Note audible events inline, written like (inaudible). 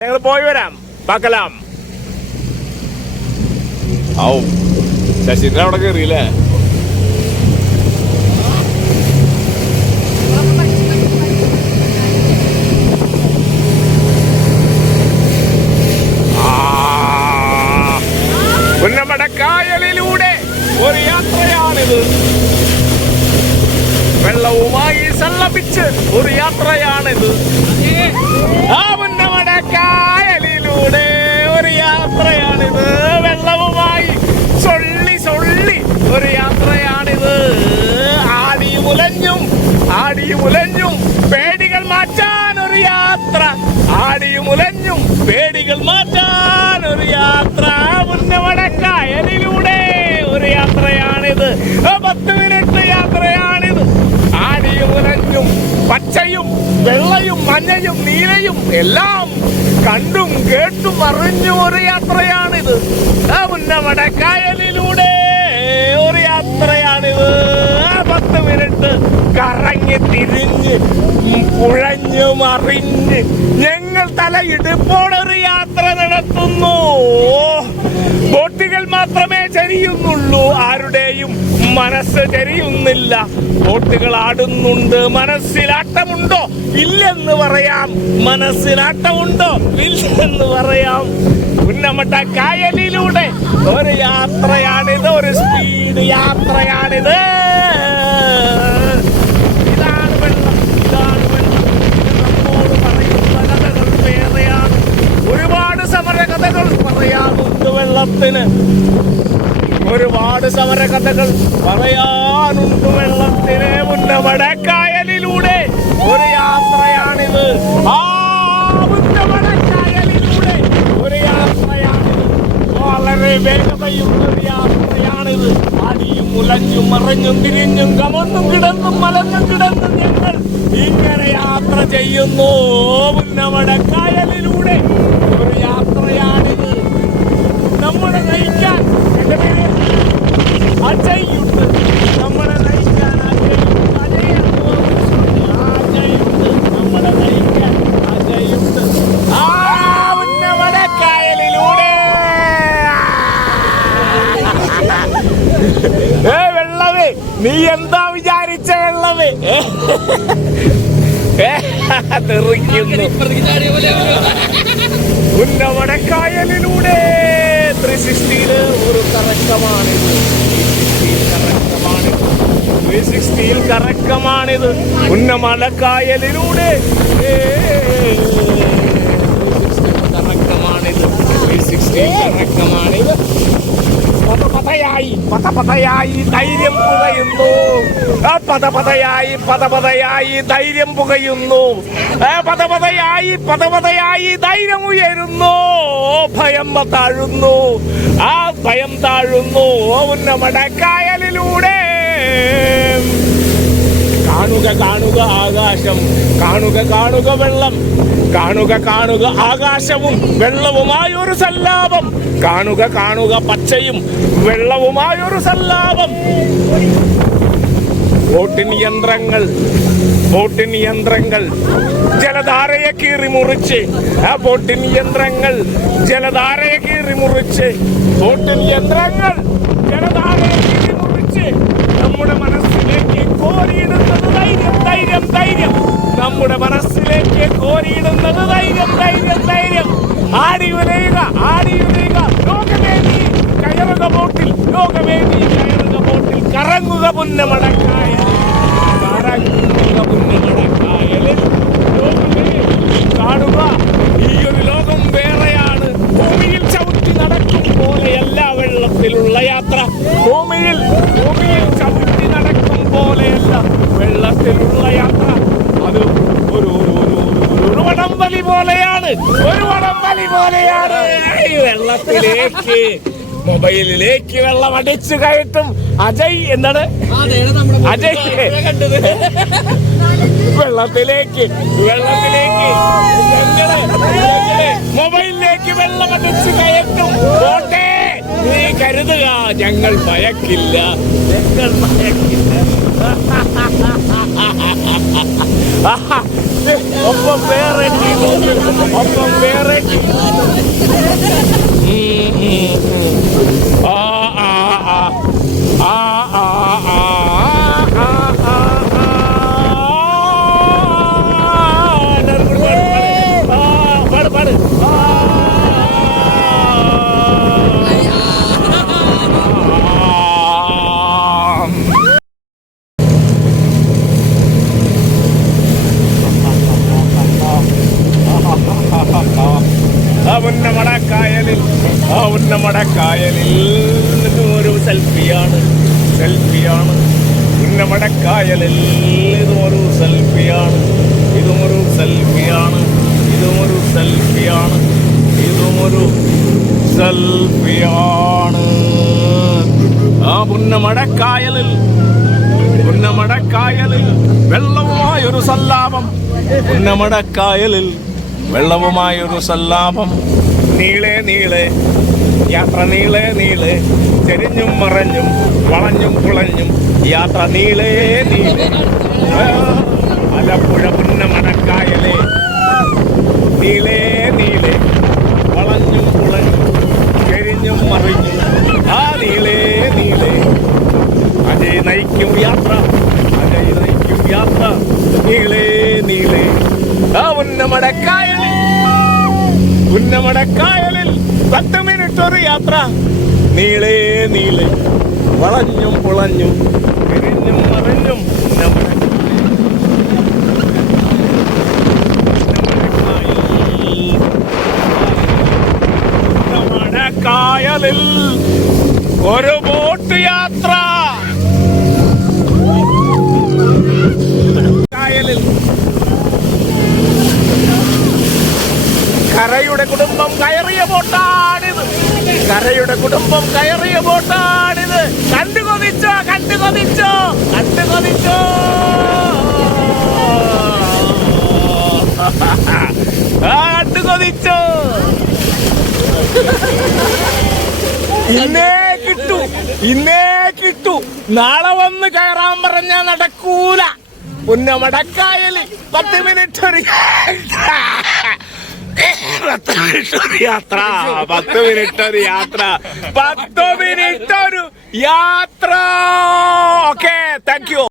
ഞങ്ങൾ പോയി വരാം. പാക്കലാം ഔ ശശീന്ദ്രൻ അവിടെ കയറിയില്ലേ ആ, കായലിലൂടെ ഒരു യാത്രയാണിത്. വെള്ളവുമായി സല്ലപിച്ച് ഒരു യാത്രയാണിത് ആ പുന്നമടക്കായലിലൂടെ ഒരു യാത്രയാണിത് വെള്ളവുമായി സൊള്ളി സൊള്ളി ഒരു യാത്രയാണിത് ആടിയും ഉലഞ്ഞും ആടിയും ഉലഞ്ഞും പേടികൾ മാറ്റാൻ ഒരു യാത്ര. ആടിയും ഉലഞ്ഞും പേടികൾ മാറ്റാൻ ഒരു യാത്ര മുന്നമടക്കായലിലൂടെ ഒരു യാത്രയാണിത്. പത്ത് മിനിറ്റ് യാത്രയാണിത്. ആടിയും ഉലഞ്ഞും പച്ചയും വെള്ളയും മഞ്ഞയും നീലയും എല്ലാം കണ്ടും കേട്ടും അറിഞ്ഞും ഒരു യാത്രയാണിത്. ആ മുന്നമടക്കായലിലൂടെ ഒരു യാത്രയാണിത്. പത്ത് മിനിറ്റ് കറങ്ങി തിരിഞ്ഞ് കുഴഞ്ഞ് മറിഞ്ഞ് ഞങ്ങൾ തലയിടുമ്പോഴൊരു യാത്ര നടത്തുന്നു. ബോട്ടുകൾ മാത്രമേ ചരിയുന്നുള്ളൂ. ആരുടെയും മനസ്സ് ചരിയുന്നില്ല. ബോട്ടുകൾ ആടുന്നുണ്ട്. മനസ്സിലാട്ടമുണ്ടോ ഇല്ലെന്ന് പറയാം. മനസ്സിലാട്ടമുണ്ടോ ഇല്ലെന്ന് പറയാം. ഉന്നമട്ട കായലിലൂടെ ഒരു യാത്രയാണിത്. ഒരു സ്പീഡ് യാത്രയാണിത്. ഇതാണ് വെള്ളം ഇതാണ് വെള്ളം നമ്മോട് പറയുന്ന കഥകൾ വേറെയാണ്. ഒരുപാട് സമര കഥകൾ പറയാനുണ്ട് വെള്ളത്തിന്. ഒരുപാട് സമര കഥകൾ പറയാനുണ്ട് വെള്ളത്തിനെ. മുന്നമടക്കായലിലൂടെ ഒരു യാത്രയാണിത് ആ മുന്നമടക്കായലിലൂടെ ഒരു യാത്രയാണിത് വളരെ വേഗതയുള്ള യാത്രയാണിത്. അടിയും മുലഞ്ഞും മറഞ്ഞും തിരിഞ്ഞും കമന്നും കിടന്നും മലഞ്ഞും കിടന്നും ഞങ്ങൾ ഇങ്ങനെ യാത്ര ചെയ്യുന്നു. മുന്നമടക്കായലിലൂടെ ഒരു യാത്രയാണിത്. നമ്മുടെ നയിക്കാൻ എന്റെ പേര് എന്താ വിചാരിച്ച വെള്ളം ഉന്നവടക്കായലിലൂടെ ത്രീ സിക്സ്റ്റിയിൽ ഒരു കറക്കമാണിത്. ത്രീ സിക്സ്റ്റിയിൽ കറക്കമാണിത്. 360 കറക്കമാണിത്. ത്രീ സിക്സ്റ്റിയിൽ കറക്കമാണിത്. പതപതയായി പതപതയായി ധൈര്യം പുകയുന്നു. പതപതയായി പതപതയായി ധൈര്യം പുകയുന്നു. പതപതയായി പതപതയായി ധൈര്യം ഉയരുന്നു. ഭയം താഴുന്നു. ആ ഭയം താഴുന്നു. ഉന്നമടക്കായലിലൂടെ കാണുക കാണുക ആകാശം കാണുക കാണുക വെള്ളം. കാണുക കാണുക ആകാശവും. വെള്ളവുമായ ഒരു സല്ലാപം. കാണുക കാണുക പച്ചയും. വെള്ളവുമായ ഒരു സല്ലാപം. ബോട്ടിൻ യന്ത്രങ്ങൾ ബോട്ടിൻ യന്ത്രങ്ങൾ ജലധാരയെ കീറി മുറിച്ച് ആ ബോട്ടിൻ യന്ത്രങ്ങൾ ജലധാരയെ കീറി മുറിച്ച് ബോട്ടിൻ യന്ത്രങ്ങൾ ജലധാരയെ കീറി മുറിച്ച് നമ്മുടെ കോരിയിടുന്നത് ധൈര്യം ധൈര്യം ധൈര്യം. നമ്മുടെ മനസ്സിലേക്ക് കോരിയിടുന്നത് ധൈര്യം ധൈര്യം ധൈര്യം. ആടി ഉലയുക ആടി ഉലയുക. ലോകമേ നീ കയറുക ബോട്ടിൽ ലോകമേ നീ കയറുക ബോട്ടിൽ. കറങ്ങുക പുന്നമടക്കായ കറങ്ങുക പുന്നമടക്കായലിൽ ലോകമേ കാണുക ഈ ഒരു ലോകം വേറെയാണ്. ഭൂമിയിൽ ചവിട്ടി നടക്കും പോലെയല്ല വെള്ളത്തിലുള്ള യാത്ര. ഭൂമിയിൽ ഭൂമിയിൽ ചവിട്ടി നടക്കും പോലെയല്ല വെള്ളത്തിലുള്ള യാത്ര അത് ഒരു ഒരു ഒരു ഒരു ഒരു വടംവലി പോലെയാണ്. ഒരു വടംവലി പോലെയാണ്. വെള്ളത്തിലേക്ക് മൊബൈലിലേക്ക് വെള്ളം അടിച്ചു കയറ്റും അജയ് എന്താണ് അജയ്. വെള്ളത്തിലേക്ക് വെള്ളത്തിലേക്ക്. മൊബൈലിലേക്ക് വെള്ളം അടിച്ചു കയറ്റും കരുതുക ഞങ്ങൾ ഭയക്കില്ല ഞങ്ങൾ ഭയക്കില്ല (laughs) ഒപ്പം വേറെ. ഒപ്പം വേറെ ഉന്നമട കായലിൽ ആ ഉന്നമട കായലിൽ ഒരു സെൽഫിയാണ് സെൽഫിയാണ്. ഉന്നമട കായലിൽ ഇതുമൊരു സെൽഫിയാണ് ഇതുമൊരു സെൽഫിയാണ് ഇതുമൊരു സെൽഫിയാണ് ഇതുമൊരു സെൽഫിയാണ്. ആ പുന്നമട കായലിൽ പുന്നമട കായലിൽ വെള്ളവുമായൊരു സല്ലാപം. പുന്നമട കായലിൽ വെള്ളവുമായൊരു സല്ലാപം. നീളെ നീളെ യാത്ര നീളെ നീളെ ചെരിഞ്ഞും മറഞ്ഞും വളഞ്ഞും കുളഞ്ഞും യാത്ര നീളേ നീളെ. ആലപ്പുഴ പുന്നമണക്കായലേ. നീളെ വളഞ്ഞും കുളഞ്ഞും ചെരിഞ്ഞും മറിഞ്ഞും ആ നീളേ നീളെ അജയ് നയിക്കും യാത്ര അജയ് നയിക്കും യാത്ര നീളേ നീളേ ആ ഉന്നമടക്കായലിൽ ഉന്നമടക്കായലിൽ പത്ത് മിനിറ്റ് ഒരു യാത്ര. നീളേ നീളെ. വളഞ്ഞും പുളഞ്ഞും തിരിഞ്ഞും മറിഞ്ഞും ഉന്നമടക്കായലിൽ. ഉന്നമടക്കായലിൽ ഒരു ബോട്ട് യാത്ര. കായലിൽ കരയുടെ കുടുംബം കയറിയ ബോട്ടാണിത്. കരയുടെ കുടുംബം കയറിയ ബോട്ടാണിത്. കണ്ടു കൊതിച്ചോ കണ്ടു കൊതിച്ചോ കണ്ടു കൊതിച്ചോ. കണ്ടു കൊതിച്ചോ. ഇന്നേ കിട്ടു ഇന്നേ കിട്ടു. നാളെ വന്ന് കയറാൻ പറഞ്ഞ നടക്കൂല. പുന്നമടക്കായൽ പത്ത് മിനിറ്റ് ഒരു പത്ത് മിനിറ്റ് യാത്ര പത്ത് മിനിറ്റ് ഒരു യാത്ര. പത്ത് മിനിറ്റ് ഒരു യാത്ര. Okay thank you